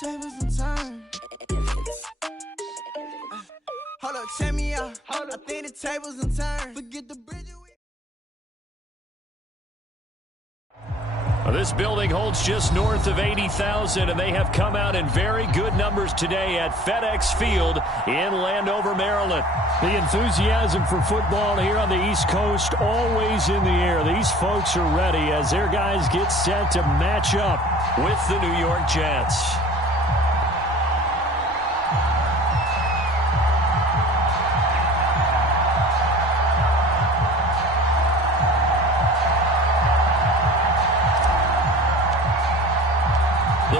Tables and turn. Hold up, check me out. I think the tables and turn. Forget the bridge. This building holds just north of 80,000, and they have come out in very good numbers today at FedEx Field in Landover, Maryland. The enthusiasm for football here on the East Coast always in the air. These folks are ready as their guys get set to match up with the New York Jets.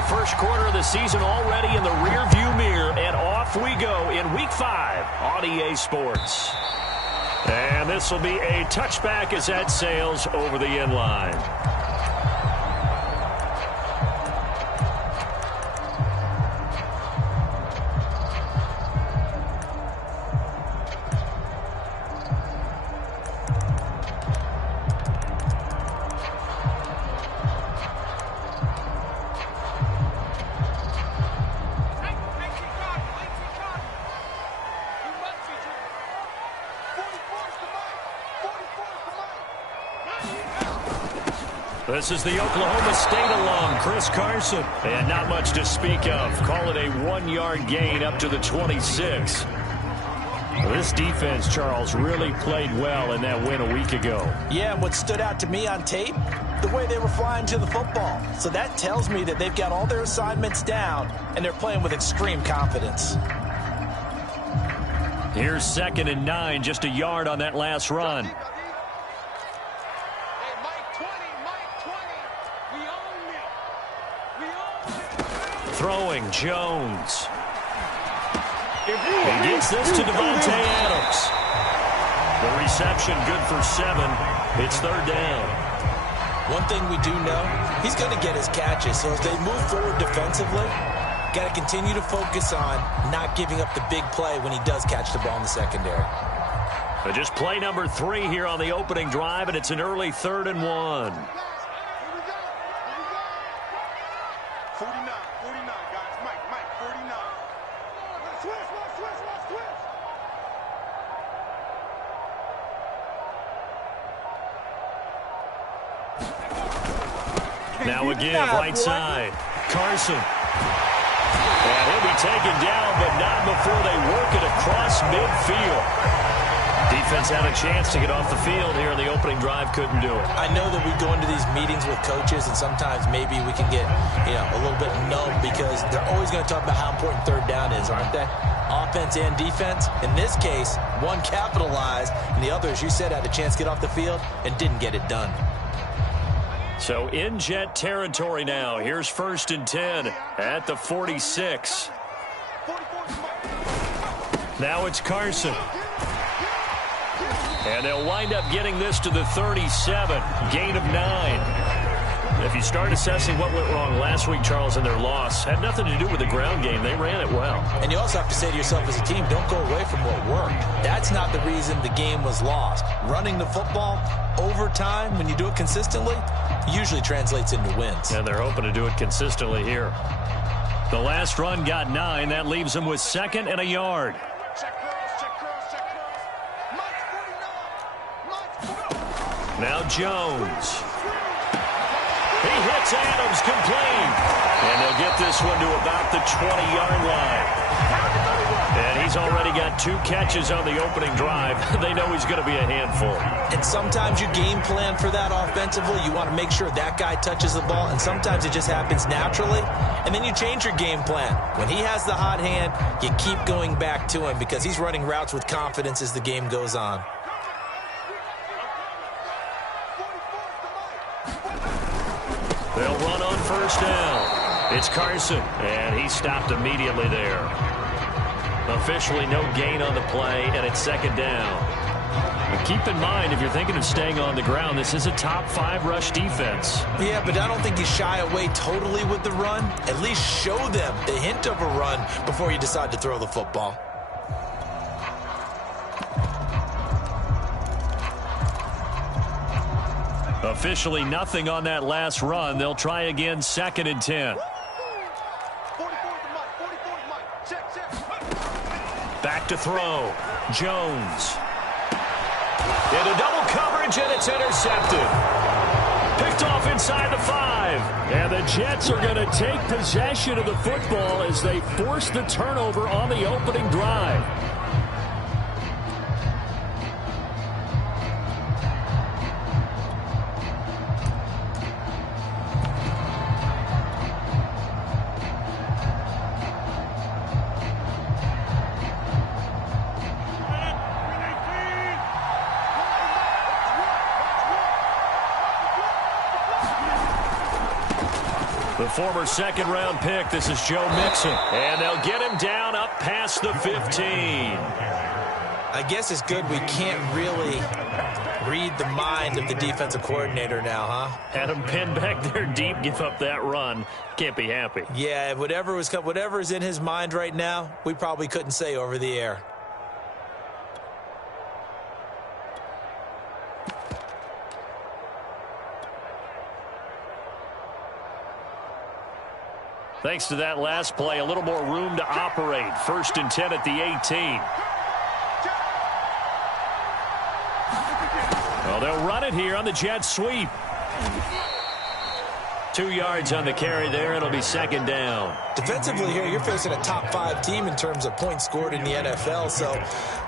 First quarter of the season already in the rearview mirror, and off we go in Week 5 on EA Sports. And this will be a touchback as that sails over the end line. This is the Oklahoma State alum, Chris Carson. And not much to speak of. Call it a 1-yard gain up to the 26. This defense, Charles, really played well in that win a week ago. Yeah, and what stood out to me on tape, the way they were flying to the football. So that tells me that they've got all their assignments down, and they're playing with extreme confidence. Here's 2nd and 9, just a yard on that last run. Throwing, Jones. He gets this to Devontae Adams. The reception good for 7. It's 3rd down. One thing we do know, he's going to get his catches. So as they move forward defensively, got to continue to focus on not giving up the big play when he does catch the ball in the secondary. But just play number 3 here on the opening drive, and it's an early 3rd and 1. 49, guys. Mike, 49. Let's switch. Now again, right side. Carson. And he'll be taken down, but not before they work it across midfield. Defense had a chance to get off the field here in the opening drive, couldn't do it. I know that we go into these meetings with coaches, and sometimes maybe we can get, a little bit numb because they're always going to talk about how important 3rd down is, aren't they? Offense and defense. In this case, one capitalized, and the other, as you said, had a chance to get off the field and didn't get it done. So in Jet territory now. Here's 1st and 10 at the 46. Now it's Carson. And they'll wind up getting this to the 37. Gain of 9. If you start assessing what went wrong last week, Charles, in their loss, had nothing to do with the ground game. They ran it well. And you also have to say to yourself as a team, don't go away from what worked. That's not the reason the game was lost. Running the football over time, when you do it consistently, usually translates into wins. And they're hoping to do it consistently here. The last run got 9. That leaves them with 2nd and a yard. Now Jones. He hits Adams complete. And they'll get this one to about the 20-yard line. And he's already got 2 catches on the opening drive. They know he's going to be a handful. And sometimes you game plan for that offensively. You want to make sure that guy touches the ball. And sometimes it just happens naturally. And then you change your game plan. When he has the hot hand, you keep going back to him because he's running routes with confidence as the game goes on. They'll run on 1st down. It's Carson, and he stopped immediately there. Officially no gain on the play, and it's 2nd down. But keep in mind, if you're thinking of staying on the ground, this is a top 5 rush defense. Yeah, but I don't think you shy away totally with the run. At least show them the hint of a run before you decide to throw the football. Officially nothing on that last run. They'll try again, 2nd and 10. Back to throw. Jones. Into double coverage, and it's intercepted. Picked off inside the 5. And the Jets are going to take possession of the football as they force the turnover on the opening drive. The former second-round pick, this is Joe Mixon. And they'll get him down up past the 15. I guess it's good we can't really read the mind of the defensive coordinator now, huh? Had him pinned back there deep, give up that run. Can't be happy. Yeah, whatever is in his mind right now, we probably couldn't say over the air. Thanks to that last play, a little more room to operate. 1st and 10 at the 18. Well, they'll run it here on the jet sweep. 2 yards on the carry there. It'll be second down. Defensively here, you're facing a top 5 team in terms of points scored in the NFL. So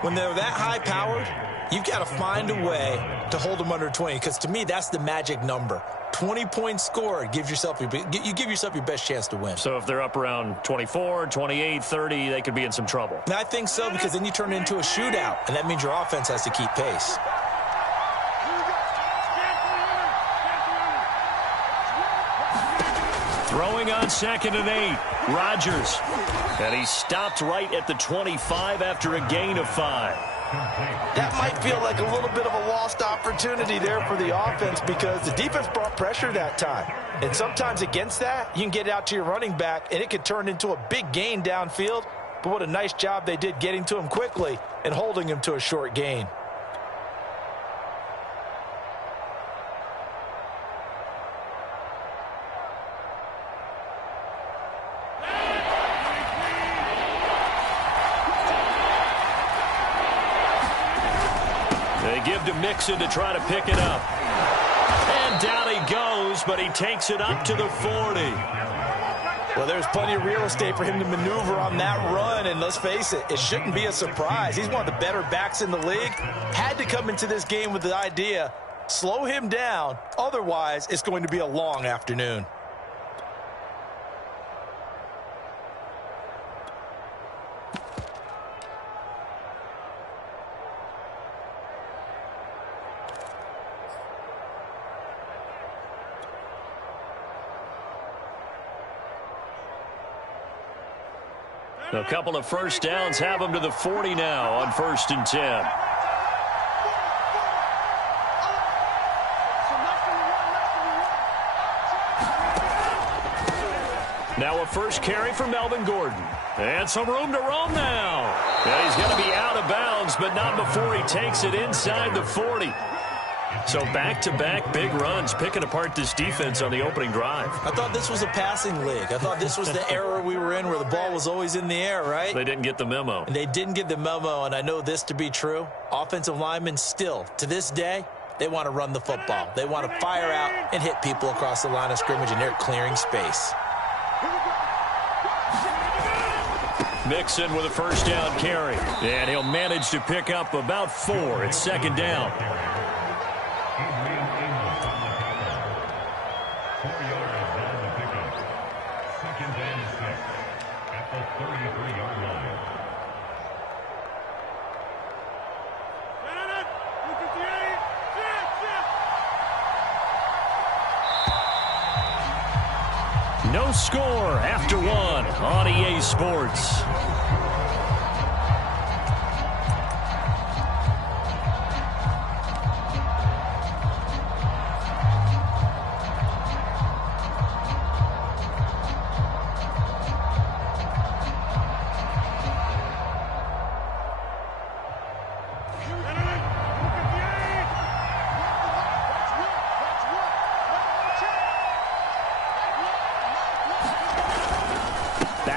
when they're that high-powered, you've got to find a way to hold them under 20. Because to me, that's the magic number. 20 points scored, you give yourself your best chance to win. So if they're up around 24, 28, 30, they could be in some trouble. And I think so, because then you turn it into a shootout, and that means your offense has to keep pace. Throwing on 2nd and 8, Rodgers. And he stopped right at the 25 after a gain of 5. That might feel like a little bit of a lost opportunity there for the offense because the defense brought pressure that time. And sometimes against that, you can get it out to your running back, and it could turn into a big gain downfield. But what a nice job they did getting to him quickly and holding him to a short gain. They give to Mixon to try to pick it up. And down he goes, but he takes it up to the 40. Well, there's plenty of real estate for him to maneuver on that run, and let's face it, it shouldn't be a surprise. He's one of the better backs in the league. Had to come into this game with the idea, slow him down, otherwise it's going to be a long afternoon. A couple of first downs have them to the 40 now on 1st and 10. Now a first carry for Melvin Gordon. And some room to roam now. And he's going to be out of bounds, but not before he takes it inside the 40. So back-to-back big runs, picking apart this defense on the opening drive. I thought this was a passing league. I thought this was the era we were in where the ball was always in the air, right? They didn't get the memo. And they didn't get the memo, and I know this to be true. Offensive linemen still, to this day, they want to run the football. They want to fire out and hit people across the line of scrimmage, and they're clearing space. Mixon with a first down carry. And he'll manage to pick up about 4. It's second down. No score after 1 on EA Sports.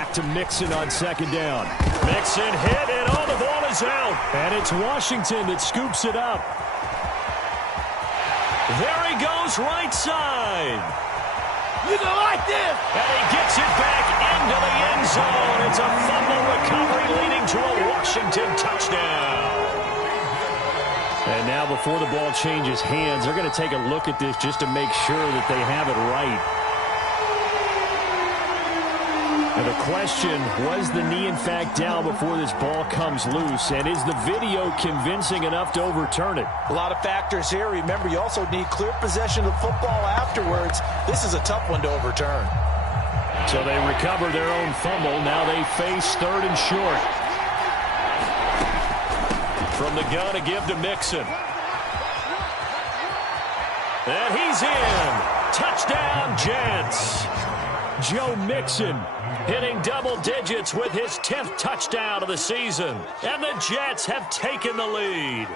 back to Mixon on second down. Mixon hit, and the ball is out. And it's Washington that scoops it up. There he goes, right side. You gonna like this? And he gets it back into the end zone. It's a fumble recovery leading to a Washington touchdown. And now before the ball changes hands, they're going to take a look at this just to make sure that they have it right. And the question, was the knee in fact down before this ball comes loose? And is the video convincing enough to overturn it? A lot of factors here. Remember, you also need clear possession of the football afterwards. This is a tough one to overturn. So they recover their own fumble. Now they face third and short. From the gun to give to Mixon. And he's in. Touchdown, Jets. Joe Mixon hitting double digits with his 10th touchdown of the season. And the Jets have taken the lead.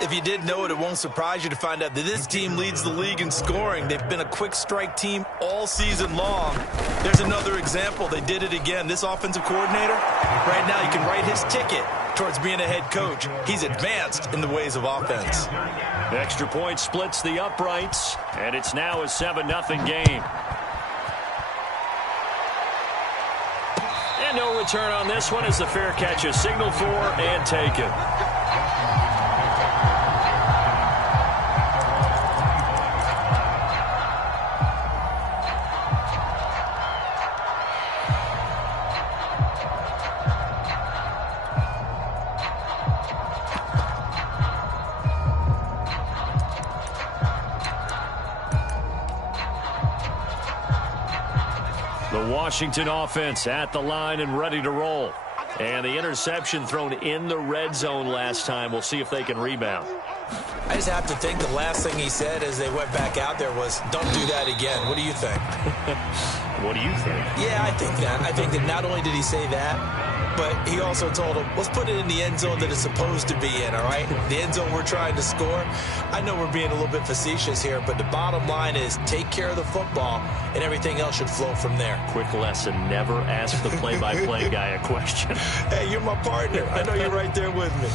If you didn't know it, it won't surprise you to find out that this team leads the league in scoring. They've been a quick strike team all season long. There's another example. They did it again. This offensive coordinator, right now you can write his ticket towards being a head coach. He's advanced in the ways of offense. Extra point splits the uprights, and it's now a 7-0 game. And no return on this one as the fair catch is signaled for and taken. The Washington offense at the line and ready to roll. And the interception thrown in the red zone last time. We'll see if they can rebound. I just have to think the last thing he said as they went back out there was, don't do that again. What do you think? What do you think? Yeah, I think that. I think that not only did he say that, but he also told him, let's put it in the end zone that it's supposed to be in, all right? The end zone we're trying to score. I know we're being a little bit facetious here, but the bottom line is take care of the football, and everything else should flow from there. Quick lesson, never ask the play-by-play guy a question. Hey, you're my partner. I know you're right there with me.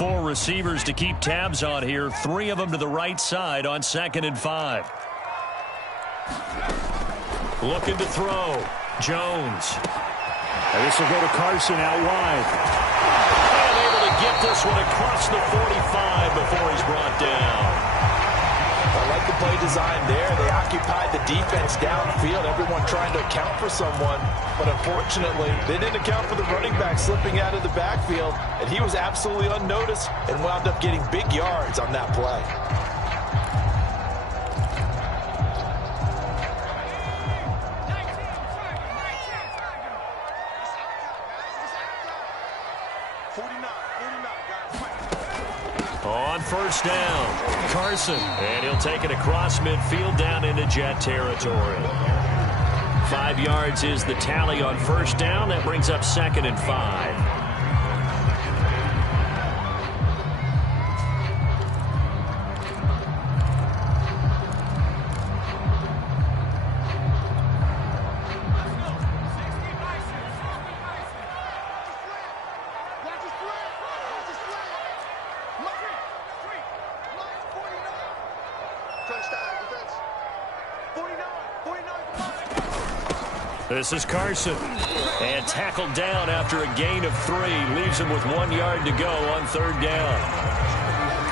Four receivers to keep tabs on here. 3 of them to the right side on 2nd and 5. Looking to throw. Jones. And this will go to Carson out wide. And able to get this one across the 45 before he's brought down. I like the play design there. They occupied the defense downfield, everyone trying to account for someone. But unfortunately, they didn't account for the running back slipping out of the backfield. And he was absolutely unnoticed and wound up getting big yards on that play. On first down, Carson. And he'll take it across midfield down into Jet territory. 5 yards is the tally on first down. That brings up 2nd and 5. This is Carson. And tackled down after a gain of 3. Leaves him with 1 yard to go on 3rd down.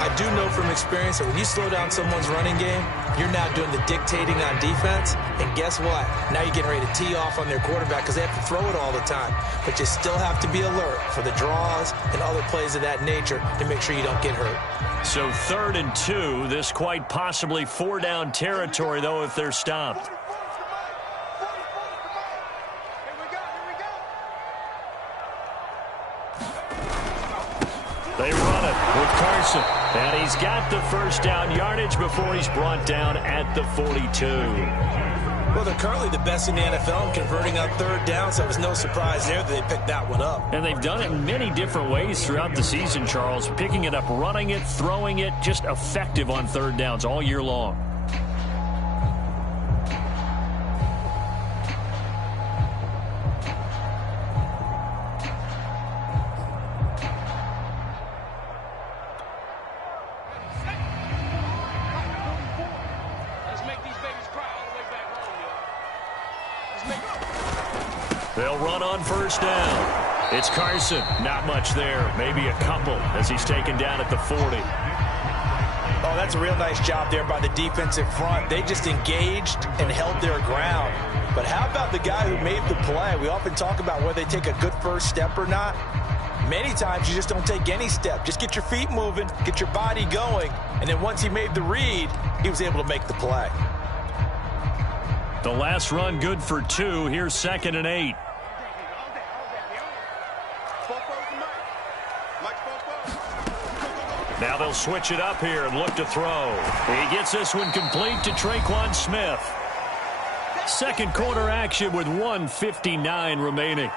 I do know from experience that when you slow down someone's running game, you're now doing the dictating on defense. And guess what? Now you're getting ready to tee off on their quarterback because they have to throw it all the time. But you still have to be alert for the draws and other plays of that nature to make sure you don't get hurt. So 3rd and 2. This quite possibly 4-down territory, though, if they're stopped. They run it. with Carson. And he's got the first down yardage before he's brought down at the 42. Well, they're currently the best in the NFL in converting on third down, so it was no surprise there that they picked that one up. And they've done it in many different ways throughout the season, Charles. Picking it up, running it, throwing it, just effective on third downs all year long. They'll run on first down. It's Carson. Not much there. Maybe a couple as he's taken down at the 40. Oh, that's a real nice job there by the defensive front. They just engaged and held their ground. But how about the guy who made the play? We often talk about whether they take a good first step or not. Many times you just don't take any step. Just get your feet moving, get your body going, and then once he made the read, he was able to make the play. The last run good for 2. Here's 2nd and 8. Now they'll switch it up here and look to throw. He gets this one complete to Traquan Smith. Second quarter action with 1:59 remaining.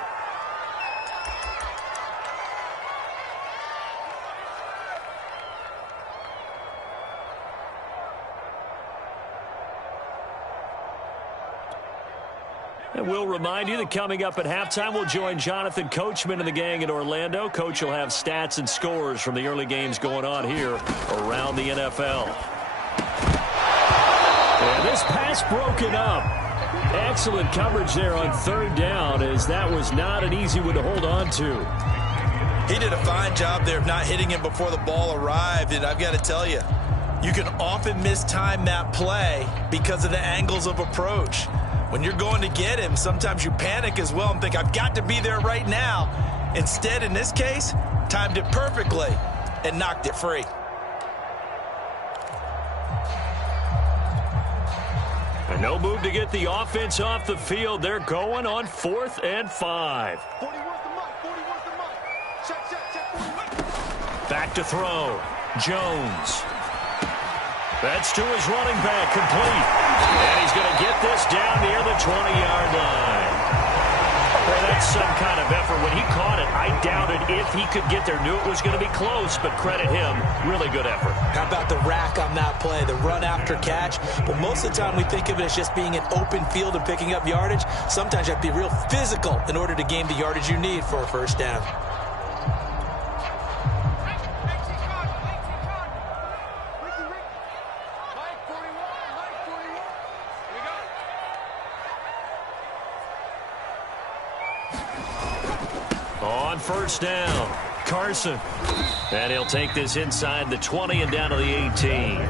And we'll remind you that coming up at halftime, we'll join Jonathan Coachman and the gang in Orlando. Coach will have stats and scores from the early games going on here around the NFL. And this pass broken up. Excellent coverage there on third down, as that was not an easy one to hold on to. He did a fine job there of not hitting him before the ball arrived, and I've got to tell you, you can often mistime that play because of the angles of approach. When you're going to get him, sometimes you panic as well and think, I've got to be there right now. Instead, in this case, timed it perfectly and knocked it free. And no move to get the offense off the field. They're going on 4th and 5. Back to throw. Jones. That's to his running back, complete. And he's going to get this down near the 20-yard line. Well, that's some kind of effort. When he caught it, I doubted if he could get there. Knew it was going to be close, but credit him. Really good effort. How about the rack on that play, the run after catch? But most of the time we think of it as just being an open field and picking up yardage. Sometimes you have to be real physical in order to gain the yardage you need for a first down. On first down, Carson. And he'll take this inside the 20 and down to the 18.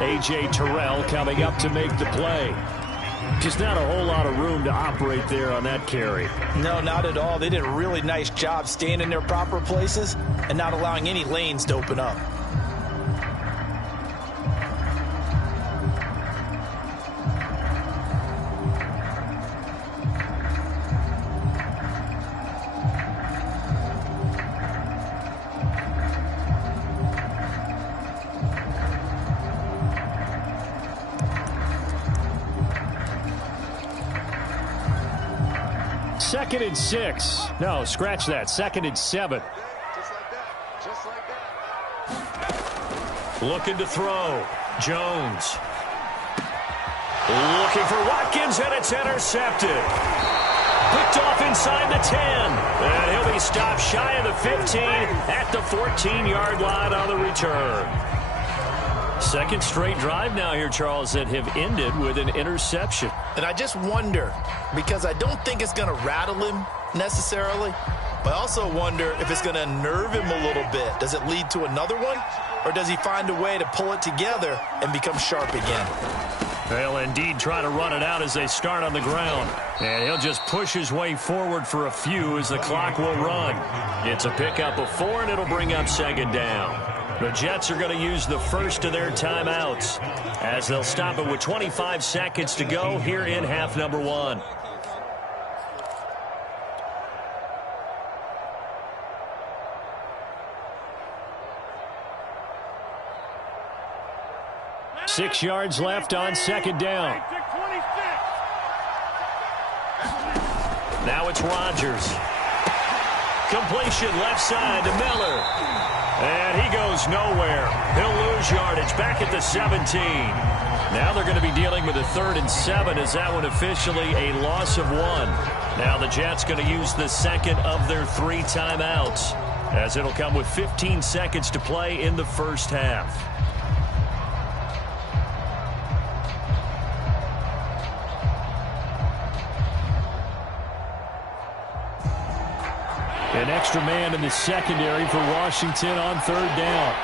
A.J. Terrell coming up to make the play. Just not a whole lot of room to operate there on that carry. No, not at all. They did a really nice job staying in their proper places and not allowing any lanes to open up. Second and 6. No, scratch that. 2nd and 7. Just like that. Looking to throw. Jones. Looking for Watkins, and it's intercepted. Picked off inside the 10. And he'll be stopped shy of the 15 at the 14-yard line on the return. Second straight drive now here, Charles, that have ended with an interception. And I just wonder, because I don't think it's going to rattle him necessarily, but I also wonder if it's going to nerve him a little bit. Does it lead to another one, or does he find a way to pull it together and become sharp again? They'll indeed try to run it out as they start on the ground. And he'll just push his way forward for a few as the clock will run. It's a pickup of 4, and it'll bring up 2nd down. The Jets are going to use the first of their timeouts as they'll stop it with 25 seconds to go here in half number 1. 6 yards left on second down. Now it's Rodgers. Completion left side to Miller. And he goes nowhere. He'll lose yardage back at the 17. Now they're going to be dealing with a 3rd and 7 as that one officially a loss of 1. Now the Jets going to use the second of their 3 timeouts as it'll come with 15 seconds to play in the first half. An extra man in the secondary for Washington on 3rd down.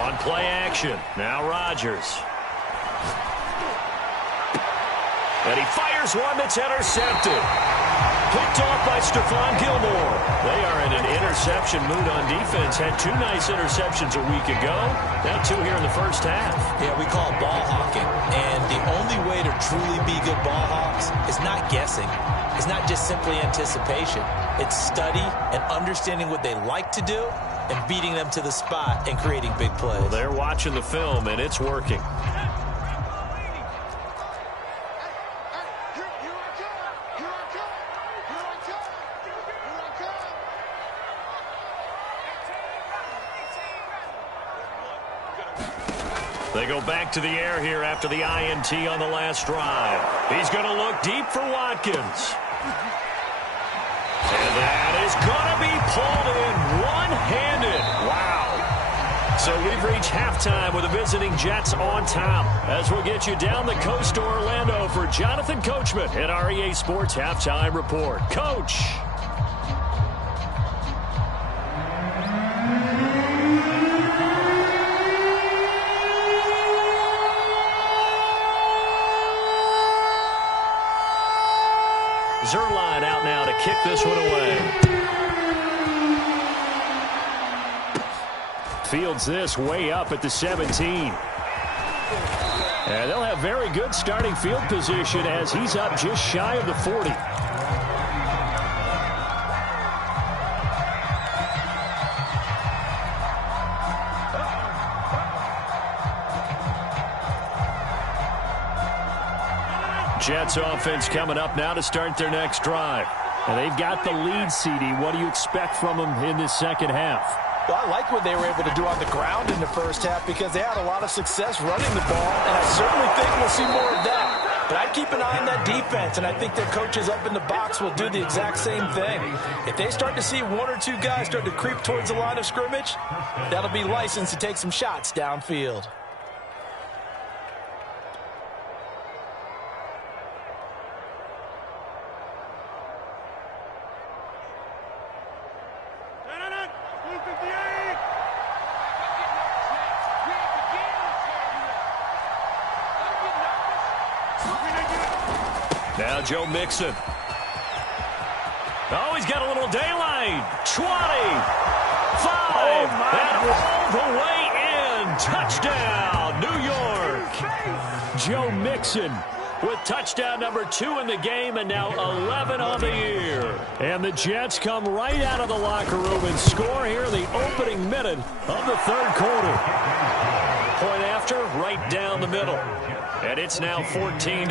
On play action, now Rodgers. And he fires one that's intercepted. Picked off by Stephon Gilmore. They are in an interception mood on defense. Had 2 nice interceptions a week ago. Now 2 here in the first half. Yeah, we call it ball hawking. And the only way to truly be good ball hawks is not guessing. It's not just simply anticipation. It's study and understanding what they like to do and beating them to the spot and creating big plays. Well, they're watching the film, and it's working. They go back to the air here after the INT on the last drive. He's going to look deep for Watkins. And that is going to be pulled in one-handed. Wow. So we've reached halftime with the visiting Jets on top. As we'll get you down the coast to Orlando for Jonathan Coachman at our EA Sports Halftime Report. Coach. Zerline out now to kick this one away. Fields this way up at the 17. And they'll have very good starting field position as he's up just shy of the 40. Jets offense coming up now to start their next drive. And they've got the lead, CD. What do you expect from them in this second half? Well, I like what they were able to do on the ground in the first half because they had a lot of success running the ball, and I certainly think we'll see more of that. But I'd keep an eye on that defense, and I think their coaches up in the box will do the exact same thing. If they start to see 1 or 2 guys start to creep towards the line of scrimmage, that'll be licensed to take some shots downfield. Now Joe Mixon. Oh, he's got a little daylight. 20. 5. And all the way in. Touchdown, New York. Joe Mixon with touchdown number 2 in the game and now 11 on the year. And the Jets come right out of the locker room and score here in the opening minute of the 3rd quarter. Point after, right down the middle. And it's now 14-0.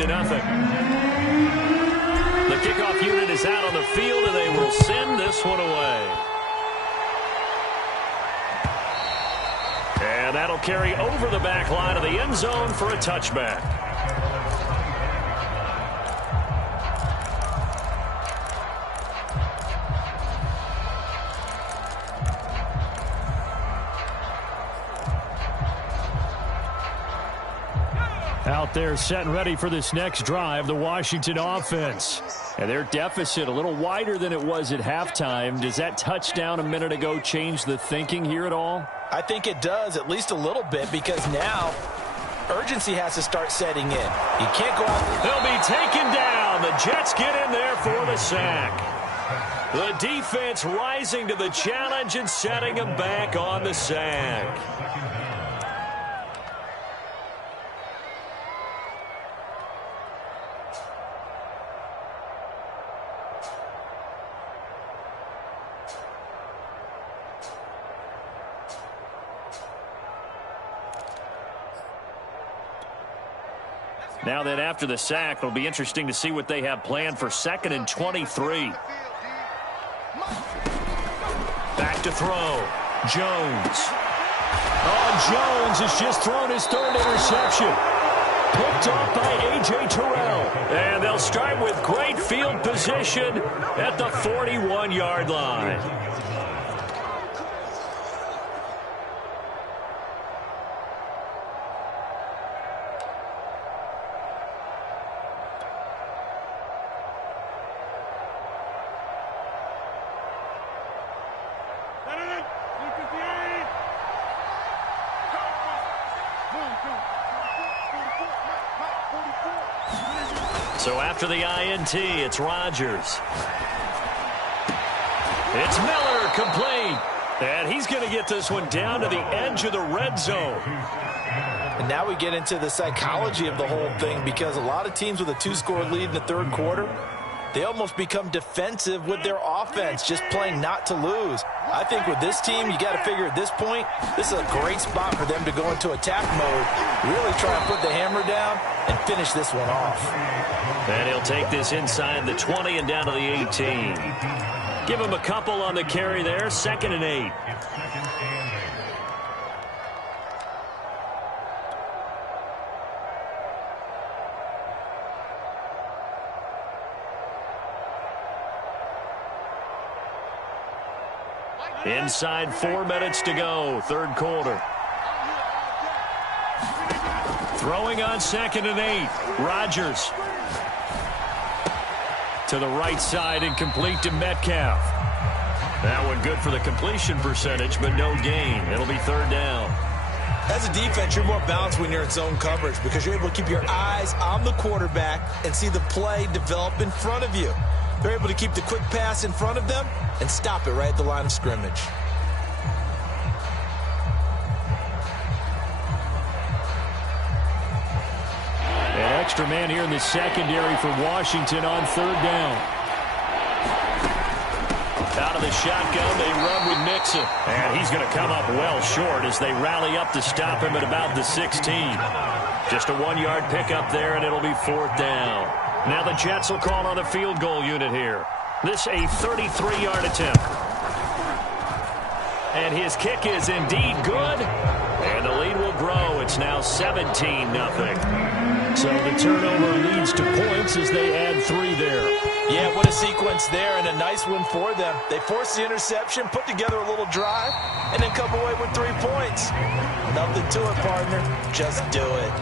The kickoff unit is out on the field, and they will send this one away. And that'll carry over the back line of the end zone for a touchback. Out there set and ready for this next drive, the Washington offense. And their deficit a little wider than it was at halftime. Does that touchdown a minute ago change the thinking here at all? I think it does, at least a little bit, because now urgency has to start setting in. You can't go out. They'll be taken down. The Jets get in there for the sack. The defense rising to the challenge and setting them back on the sack. Now then, after the sack, it'll be interesting to see what they have planned for 2nd and 23. Back to throw. Jones. Oh, Jones has just thrown his 3rd interception. Picked off by A.J. Terrell. And they'll start with great field position at the 41-yard line. So after the INT, it's Rodgers. It's Miller, complete. And he's going to get this one down to the edge of the red zone. And now we get into the psychology of the whole thing, because a lot of teams with a 2-score lead in the 3rd quarter, they almost become defensive with their offense, just playing not to lose. I think with this team, you got to figure at this point, this is a great spot for them to go into attack mode, really try to put the hammer down and finish this one off. And he'll take this inside the 20 and down to the 18. Give him a couple on the carry there, 2nd and 8. Inside 4 minutes to go, 3rd quarter. Throwing on 2nd and 8. Rodgers. To the right side and complete to Metcalf. That one good for the completion percentage, but no gain. It'll be 3rd down. As a defense, you're more balanced when you're in zone coverage because you're able to keep your eyes on the quarterback and see the play develop in front of you. They're able to keep the quick pass in front of them and stop it right at the line of scrimmage. An extra man here in the secondary for Washington on 3rd down. Out of the shotgun, they run with Mixon. And he's going to come up well short as they rally up to stop him at about the 16. Just a 1-yard pickup there, and it'll be 4th down. Now the Jets will call on the field goal unit here. This a 33-yard attempt. And his kick is indeed good. And the lead will grow. It's now 17-0. So the turnover leads to points as they add 3 there. Yeah, what a sequence there, and a nice one for them. They force the interception, put together a little drive, and then come away with 3 points. Nothing to it, partner. Just do it.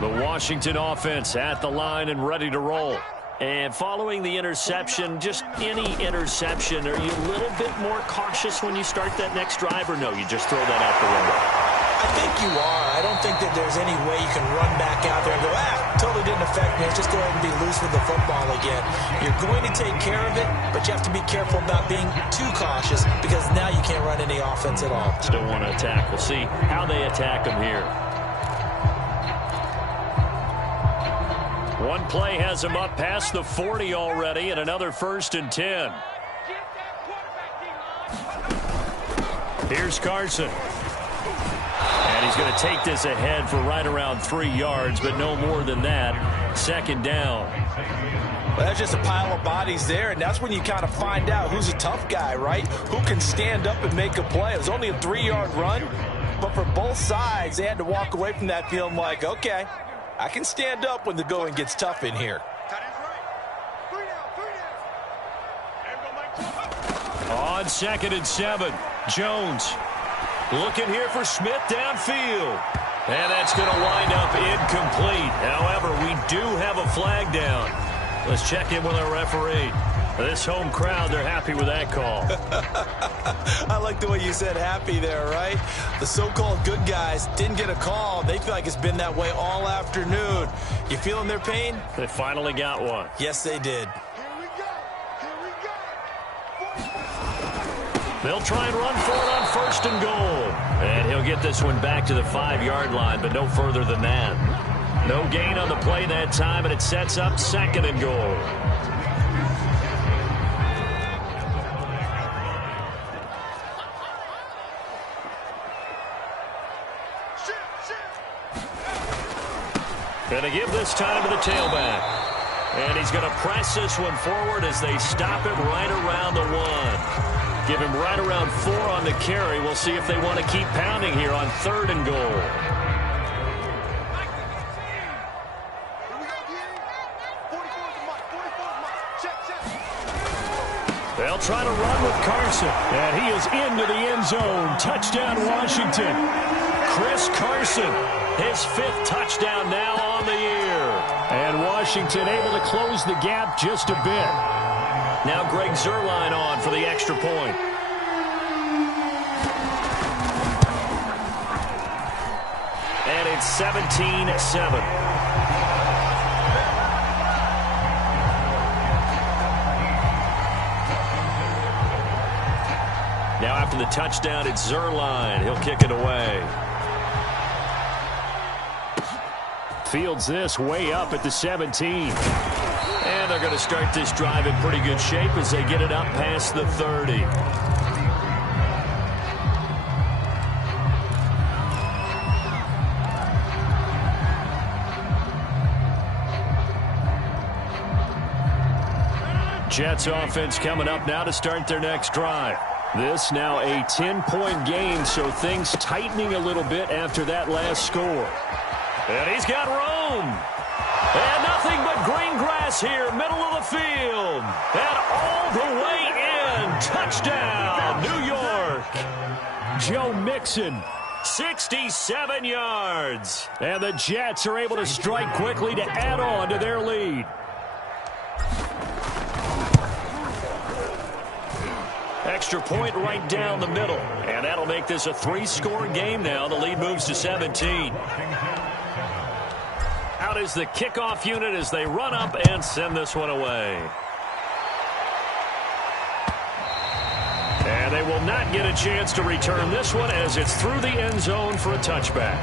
The Washington offense at the line and ready to roll. And following the interception, just any interception, are you a little bit more cautious when you start that next drive, or no, you just throw that out the window? I think you are. I don't think that there's any way you can run back out there and go, totally didn't affect me. Let's just go ahead and be loose with the football again. You're going to take care of it, but you have to be careful about being too cautious because now you can't run any offense at all. Still want to attack. We'll see how they attack them here. One play has him up past the 40 already, and another 1st and 10. Here's Carson. And he's going to take this ahead for right around 3 yards, but no more than that. 2nd down. Well, that's just a pile of bodies there, and that's when you kind of find out who's a tough guy, right? Who can stand up and make a play. It was only a 3-yard run, but for both sides, they had to walk away from that feeling like, okay, I can stand up when the going gets tough in here. On 2nd and 7, Jones looking here for Smith downfield. And that's going to wind up incomplete. However, we do have a flag down. Let's check in with our referee. This home crowd, they're happy with that call. I like the way you said happy there, right? The so-called good guys didn't get a call. They feel like it's been that way all afternoon. You feeling their pain? They finally got one. Yes, they did. They'll try and run for it on 1st and goal. And he'll get this one back to the 5-yard line, but no further than that. No gain on the play that time, and it sets up 2nd and goal. Going to give this time to the tailback. And he's going to press this one forward as they stop it right around the 1. Give him right around 4 on the carry. We'll see if they want to keep pounding here on 3rd and goal. They'll try to run with Carson. And he is into the end zone. Touchdown, Washington. Chris Carson, his 5th touchdown now on the year. And Washington able to close the gap just a bit. Now Greg Zuerlein on for the extra point. And it's 17-7. Now after the touchdown, it's Zuerlein. He'll kick it away. Fields this way up at the 17. And they're going to start this drive in pretty good shape as they get it up past the 30. Jets offense coming up now to start their next drive. This now a 10-point game, so things tightening a little bit after that last score. And he's got room. And nothing but green grass here, middle of the field. And all the way in. Touchdown, New York. Joe Mixon, 67 yards. And the Jets are able to strike quickly to add on to their lead. Extra point right down the middle. And that'll make this a 3-score game now. The lead moves to 17. Out is the kickoff unit as they run up and send this one away. And they will not get a chance to return this one as it's through the end zone for a touchback.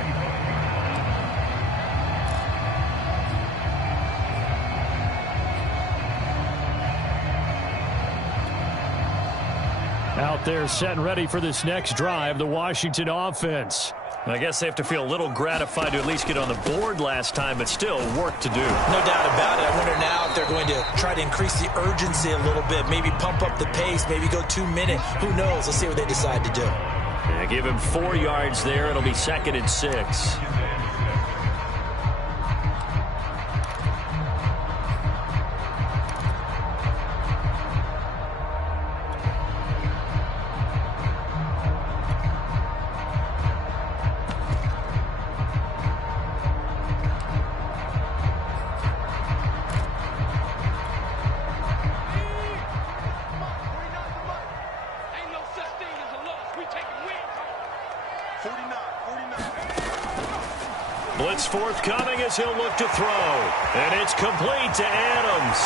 Out there set and ready for this next drive, the Washington offense. I guess they have to feel a little gratified to at least get on the board last time, but still work to do. No doubt about it. I wonder now if they're going to try to increase the urgency a little bit, maybe pump up the pace, maybe go 2-minute. Who knows? Let's see what they decide to do. Yeah, give him 4 yards there. It'll be 2nd and 6. Blitz forthcoming as he'll look to throw. And it's complete to Adams.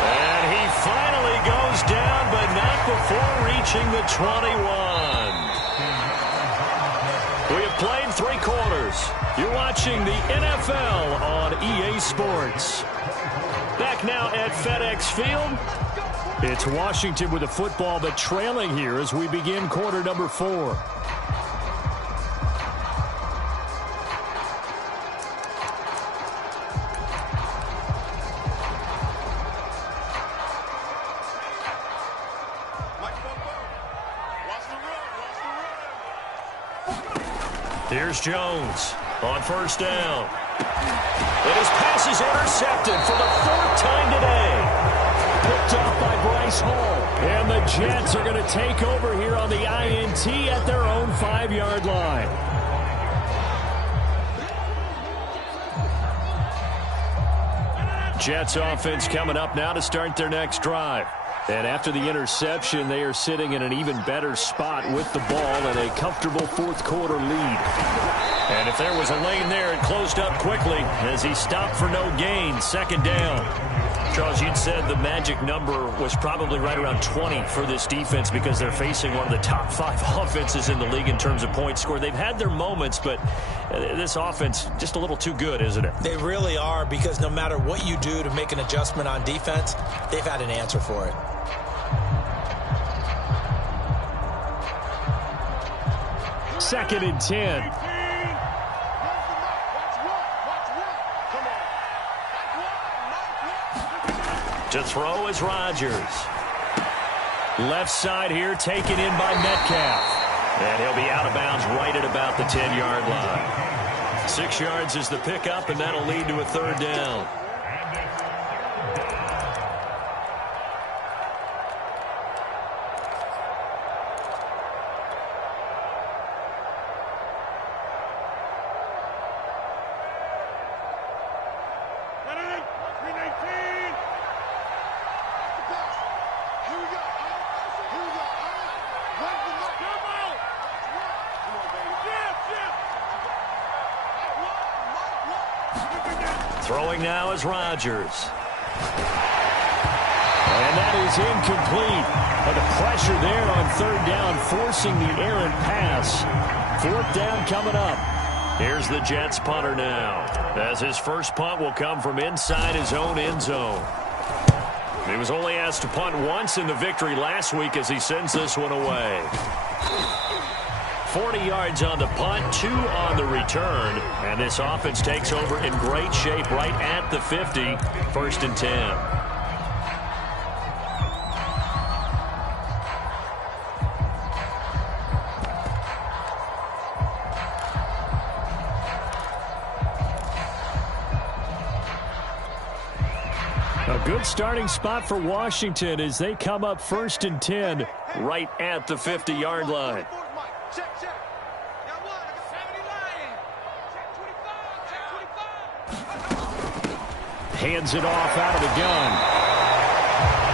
And he finally goes down, but not before reaching the 21. We have played 3 quarters. You're watching the NFL on EA Sports. Back now at FedEx Field. It's Washington with the football, but trailing here as we begin quarter number 4. Here's Jones on first down. And his pass is intercepted for the 4th time today. Picked off by Bryce Hall. And the Jets are going to take over here on the INT at their own 5-yard line. Jets offense coming up now to start their next drive. And after the interception, they are sitting in an even better spot with the ball and a comfortable 4th quarter lead. And if there was a lane there, it closed up quickly as he stopped for no gain. 2nd down. Charles, you'd said the magic number was probably right around 20 for this defense because they're facing one of the top 5 offenses in the league in terms of points scored. They've had their moments, but this offense just a little too good, isn't it? They really are, because no matter what you do to make an adjustment on defense, they've had an answer for it. Second and 10. To throw is Rodgers. Left side here taken in by Metcalf. And he'll be out of bounds right at about the 10-yard line. 6 yards is the pickup, and that'll lead to a third down. Throwing now is Rodgers. And that is incomplete. But the pressure there on third down, forcing the errant pass. Fourth down coming up. Here's the Jets punter now, as his first punt will come from inside his own end zone. He was only asked to punt once in the victory last week as he sends this one away. 40 yards on the punt, 2 on the return, and this offense takes over in great shape right at the 50, first and 10. A good starting spot for Washington as they come up first and 10 right at the 50-yard line. Hands it off out of the gun.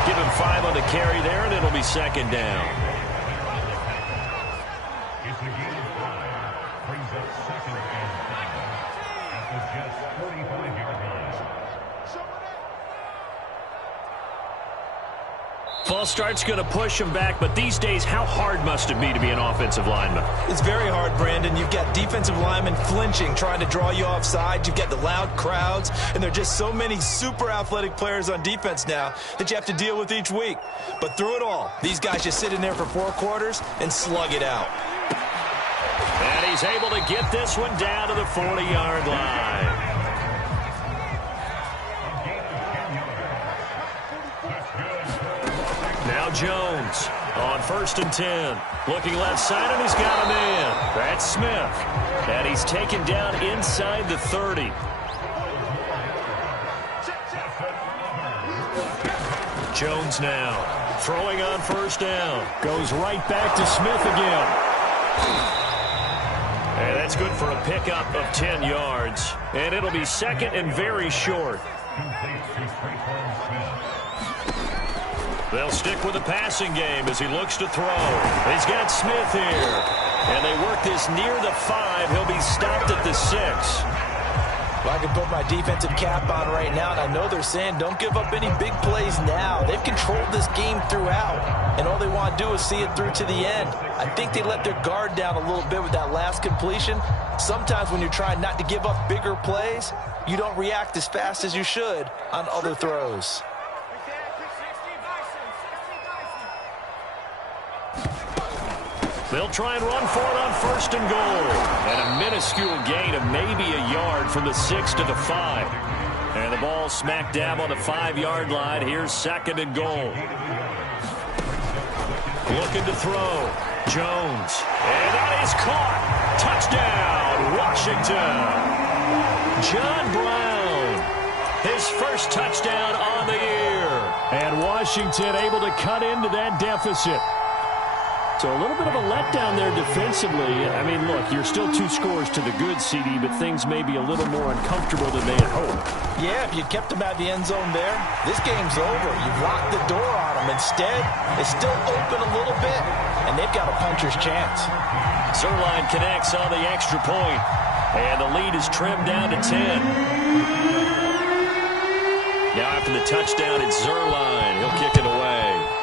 Give him 5 on the carry there, and it'll be second down. Brings up second and 5 at the Jets' 45-yard line. False start's going to push him back, but these days, how hard must it be to be an offensive lineman? It's very hard, Brandon. You've got defensive linemen flinching, trying to draw you offside. You've got the loud crowds, and there are just so many super athletic players on defense now that you have to deal with each week. But through it all, these guys just sit in there for 4 quarters and slug it out. And he's able to get this one down to the 40-yard line. Now Jones on first and 10. Looking left side, and he's got him in. That's Smith. And he's taken down inside the 30. Jones now throwing on first down. Goes right back to Smith again. And that's good for a pickup of 10 yards. And it'll be second and very short. They'll stick with the passing game as he looks to throw. He's got Smith here. And they work this near the 5. He'll be stopped at the 6. Well, I can put my defensive cap on right now, and I know they're saying don't give up any big plays now. They've controlled this game throughout, and all they want to do is see it through to the end. I think they let their guard down a little bit with that last completion. Sometimes when you're trying not to give up bigger plays, you don't react as fast as you should on other throws. They'll try and run for it on first and goal. And a minuscule gain of maybe a yard from the 6 to the 5. And the ball smack dab on the 5-yard line. Here's second and goal. Looking to throw. Jones. And that is caught. Touchdown, Washington. John Brown. His first touchdown on the year. And Washington able to cut into that deficit. So a little bit of a letdown there defensively. I mean, look, you're still 2 scores to the good, CD, but things may be a little more uncomfortable than they had hoped. Yeah, if you kept them at the end zone there, this game's over. You've locked the door on them. Instead, it's still open a little bit, and they've got a puncher's chance. Zerline connects on the extra point, and the lead is trimmed down to 10. Now after the touchdown, it's Zerline. He'll kick it away.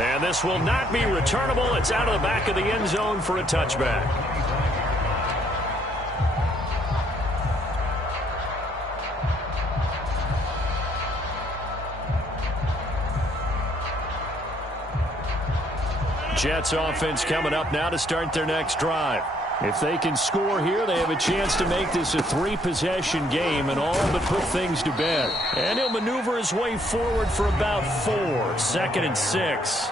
And this will not be returnable. It's out of the back of the end zone for a touchback. Jets offense coming up now to start their next drive. If they can score here, they have a chance to make this a 3-possession game and all but put things to bed. And he'll maneuver his way forward for about 4. 2nd and 6.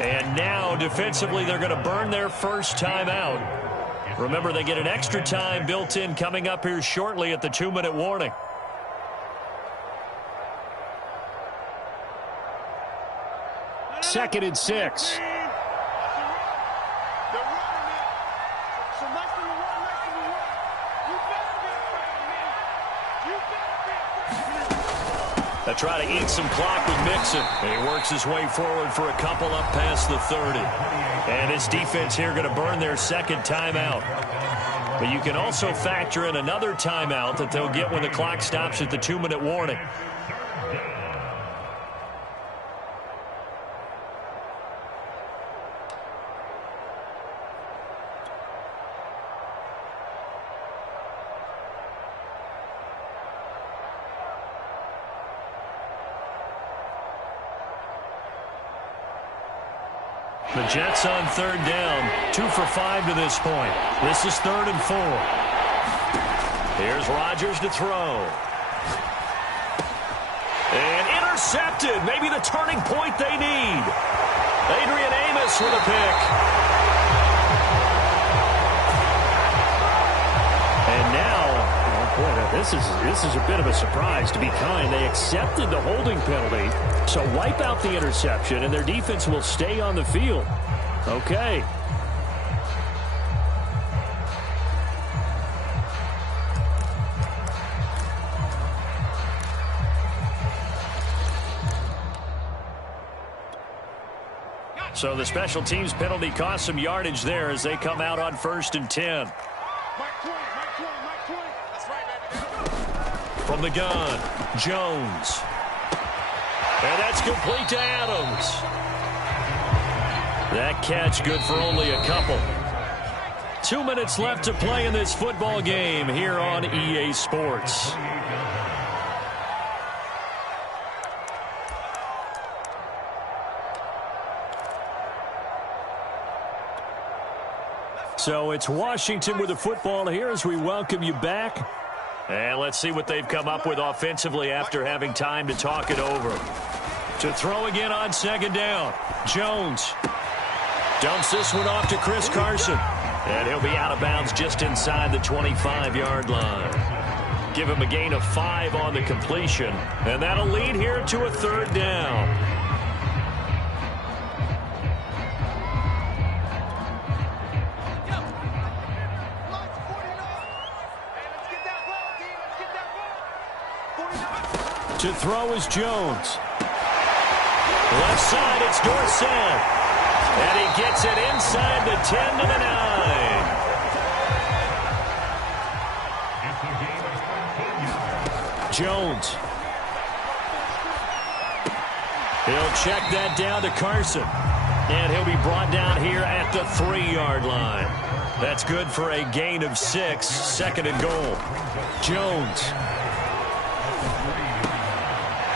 And now, defensively, they're going to burn their first timeout. Remember, they get an extra time built in coming up here shortly at the 2-minute warning. Second and 6. They try to eat some clock with Mixon. And he works his way forward for a couple up past the 30. And his defense here going to burn their second timeout. But you can also factor in another timeout that they'll get when the clock stops at the 2-minute warning. The Jets on 3rd down, 2 for 5 to this point. This is 3rd and 4. Here's Rodgers to throw. And intercepted. Maybe the turning point they need. Adrian Amos with a pick. And now, oh boy, this is a bit of a surprise, to be kind. They accepted the holding penalty. So wipe out the interception, and their defense will stay on the field. Okay. So the special teams penalty cost some yardage there as they come out on 1st and 10. From the gun, Jones. And that's complete to Adams. That catch good for only a couple. 2 minutes left to play in this football game here on EA Sports. So it's Washington with the football here as we welcome you back. And let's see what they've come up with offensively after having time to talk it over. To throw again on 2nd down. Jones dumps this one off to Chris Carson. And he'll be out of bounds just inside the 25-yard line. Give him a gain of 5 on the completion. And that'll lead here to a 3rd down. To throw is Jones. Left side, it's Dorsett. And he gets it inside the 10 to the 9. Jones. He'll check that down to Carson. And he'll be brought down here at the 3-yard line. That's good for a gain of 6, 2nd and goal. Jones.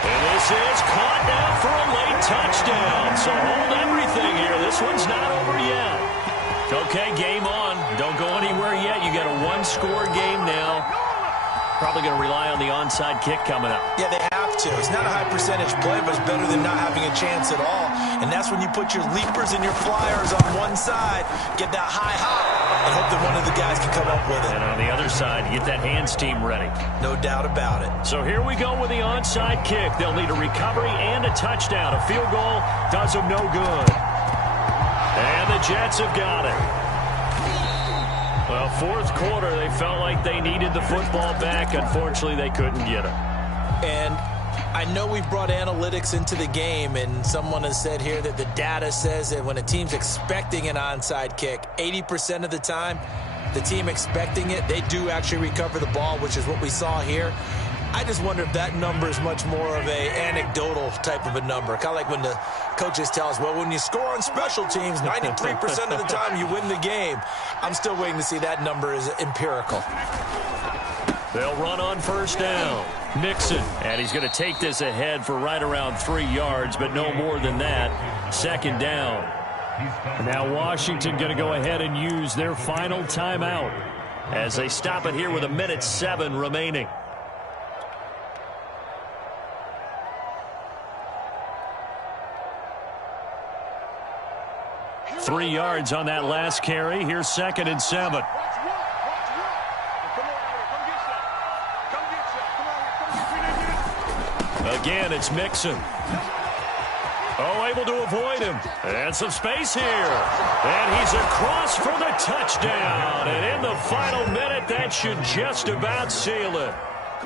This is caught now for a late touchdown. So hold everything here. This one's not over yet. Okay, game on. Don't go anywhere yet. You got a 1-score game now. Probably going to rely on the onside kick coming up. Yeah, they have to. It's not a high percentage play, but it's better than not having a chance at all. And that's when you put your leapers and your flyers on one side, get that high hop, and hope that one of the guys can come up with it. And on the other side, get that hands team ready. No doubt about it. So here we go with the onside kick. They'll need a recovery and a touchdown. A field goal does them no good. And the Jets have got it. Well, 4th quarter, they felt like they needed the football back. Unfortunately, they couldn't get it. And I know we've brought analytics into the game, and someone has said here that the data says that when a team's expecting an onside kick, 80% of the time, the team expecting it, they do actually recover the ball, which is what we saw here. I just wonder if that number is much more of a anecdotal type of a number. Kind of like when the coaches tell us, well, when you score on special teams, 93% of the time you win the game. I'm still waiting to see that number is empirical. They'll run on first down. Mixon, and he's going to take this ahead for right around 3 yards, but no more than that. Second down. Now Washington going to go ahead and use their final timeout as they stop it here with 1:07 remaining. Three yards on that last carry. Here's 2nd and 7. Again, it's Mixon. Oh, able to avoid him. And some space here. And he's across for the touchdown. And in the final minute, that should just about seal it.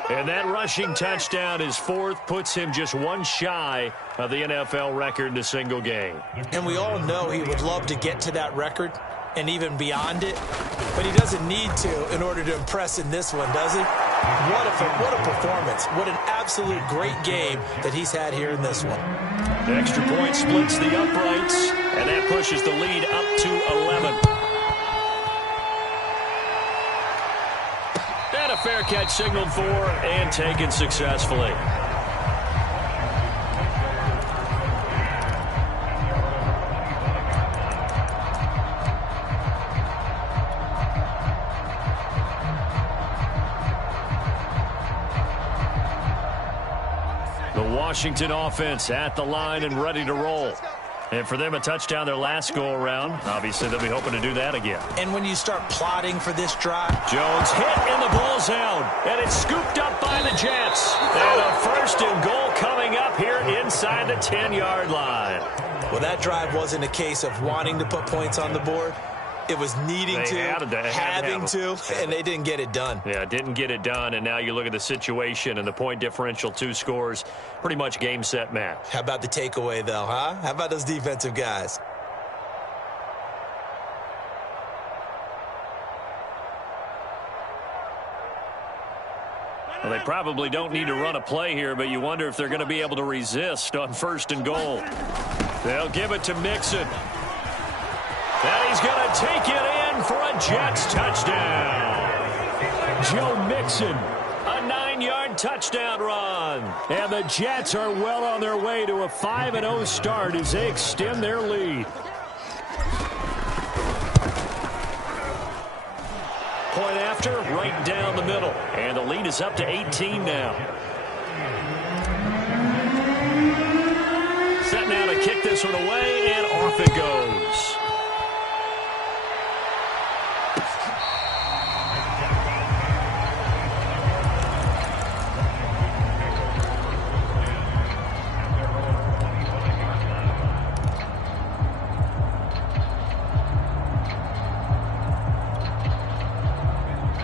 And that rushing touchdown, his 4th, puts him just one shy of the NFL record in a single game. And we all know he would love to get to that record and even beyond it, but he doesn't need to in order to impress in this one, does he? What a performance. What an absolute great game that he's had here in this one. The extra point splits the uprights, and that pushes the lead up to 11. And a fair catch signaled for and taken successfully. The Washington offense at the line and ready to roll. And for them, a touchdown their last go-around. Obviously, they'll be hoping to do that again. And when you start plotting for this drive. Jones hit, and the ball's out. And it's scooped up by the Jets. And a 1st and goal coming up here inside the 10-yard line. Well, that drive wasn't a case of wanting to put points on the board. It was needing to, having to, and they didn't get it done. Yeah, didn't get it done, and now you look at the situation and the point differential, 2 scores, pretty much game, set, match. How about the takeaway, though, huh? How about those defensive guys? Well, they probably don't need to run a play here, but you wonder if they're going to be able to resist on 1st and goal. They'll give it to Mixon. And he's going to take it in for a Jets touchdown. Joe Mixon, a 9-yard touchdown run. And the Jets are well on their way to a 5-0 start as they extend their lead. Point after, right down the middle. And the lead is up to 18 now. Set now to kick this one away, and off it goes.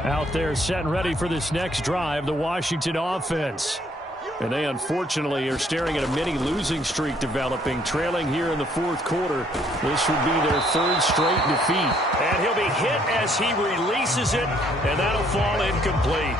Out there set and ready for this next drive, the Washington offense. And they unfortunately are staring at a mini losing streak developing, trailing here in the 4th quarter. This would be their 3rd straight defeat. And he'll be hit as he releases it, and that'll fall incomplete.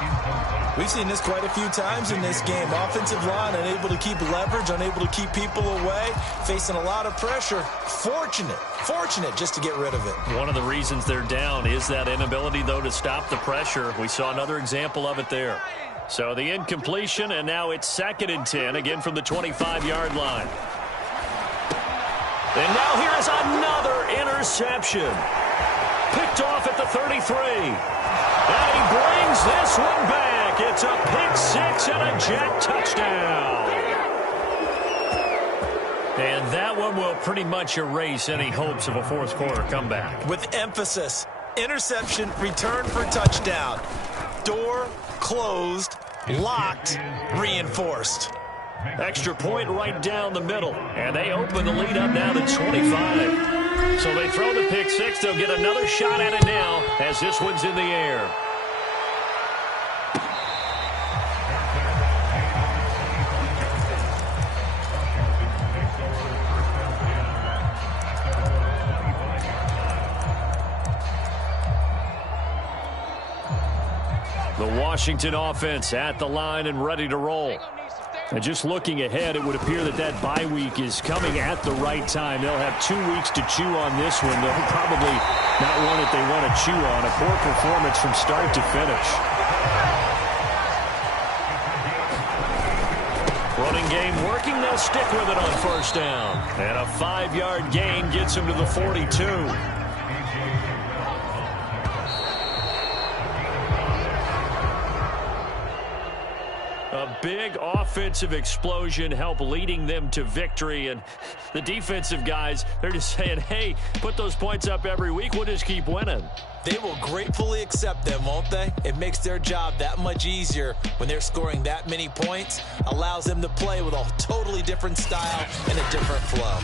We've seen this quite a few times in this game. Offensive line unable to keep leverage, unable to keep people away, facing a lot of pressure. Fortunate just to get rid of it. One of the reasons they're down is that inability, though, to stop the pressure. We saw another example of it there. So the incompletion, and now it's 2nd and 10, again from the 25-yard line. And now here's another interception. Picked off at the 33. And he brings this one back. It's a pick 6 and a Jet touchdown. And that one will pretty much erase any hopes of a 4th quarter comeback. With emphasis, interception, return for touchdown. Door closed, locked, reinforced. Extra point right down the middle. And they open the lead up now to 25. So they throw the pick 6. They'll get another shot at it now as this one's in the air. The Washington offense at the line and ready to roll. And just looking ahead, it would appear that bye week is coming at the right time. They'll have 2 weeks to chew on this one. They'll probably not one that they want to chew on. A poor performance from start to finish. Running game working. They'll stick with it on first down. And a 5-yard gain gets them to the 42. A big offensive explosion helped leading them to victory. And the defensive guys, they're just saying, hey, put those points up every week. We'll just keep winning. They will gratefully accept them, won't they? It makes their job that much easier when they're scoring that many points. Allows them to play with a totally different style and a different flow.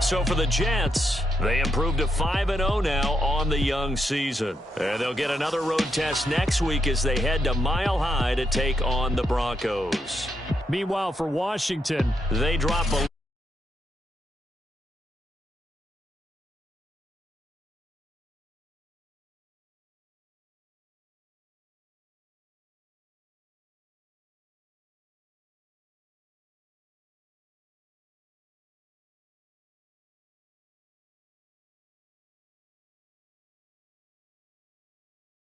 So for the Jets, they improved to 5-0 now on the young season. And they'll get another road test next week as they head to Mile High to take on the Broncos. Meanwhile, for Washington, they drop a